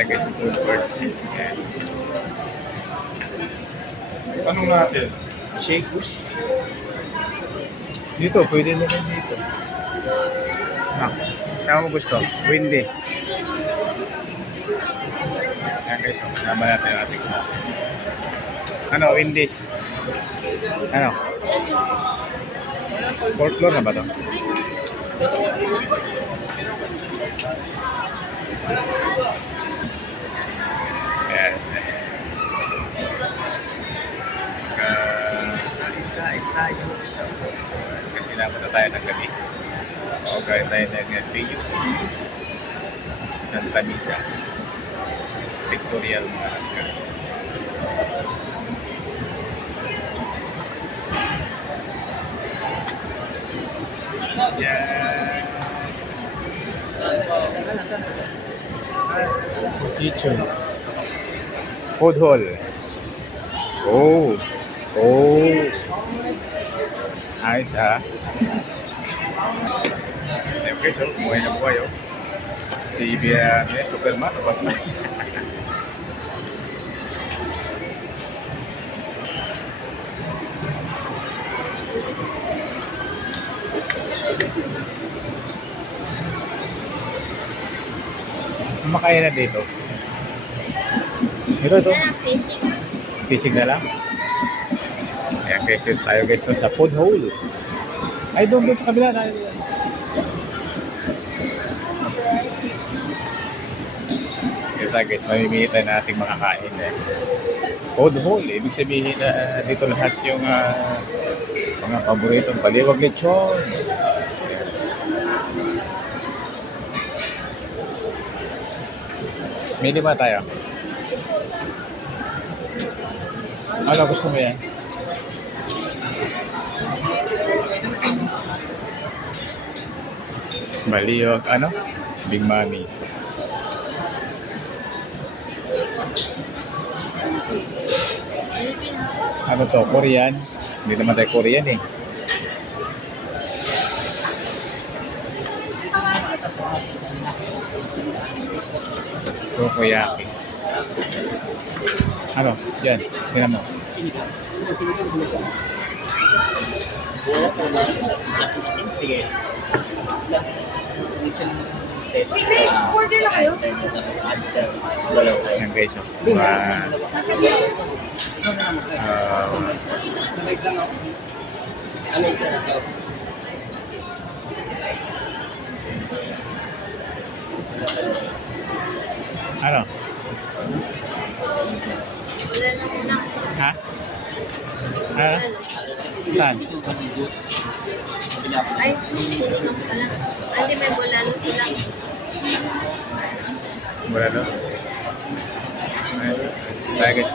tayo guys ng food court. Ayan. Anong natin? Shake bush? Dito, pwede naman dito. Max, saan mo gusto? Wendy's. Ayan guys, naman natin ang ating ano, Wendy's. Ano? Fourth floor na ba ito? Ayan. Kain tayo. Kasi napunta tayo ng gabi. O kain tayo ng PUP. Santa Misa. Victorial Maranga. Yan. Kitchen. Food hall. Oh. Oh. Ayos ah. Okay, so buhay na buhay oh. Si Ibia, Superman o Batman? Makain na dito. Ito. Sisig. Sisig na lang. Ayan guys, dito tayo guys no, sa food hole. Ay, doon sa kabila. Dito tayo guys, mamimili tayo na ating makakain. Food hole, ibig sabihin na dito lahat yung mga paboritong paliwag lechon. Mili ba tayo? Ano gusto mo yan? Baliwag, ano? Big Mami. Ano to? Korean? Hindi naman tayo Korean eh. Tokoyaki. Ano? Diyan. Tingnan mo. Sige. Wait, order na kayo? Ayan guys. Ano? Wala lang na. Ha? Ha? Saan? Ay, sinigang pala. Hindi, may bulalo sila. Wala doon. Ayan. Tayo guys.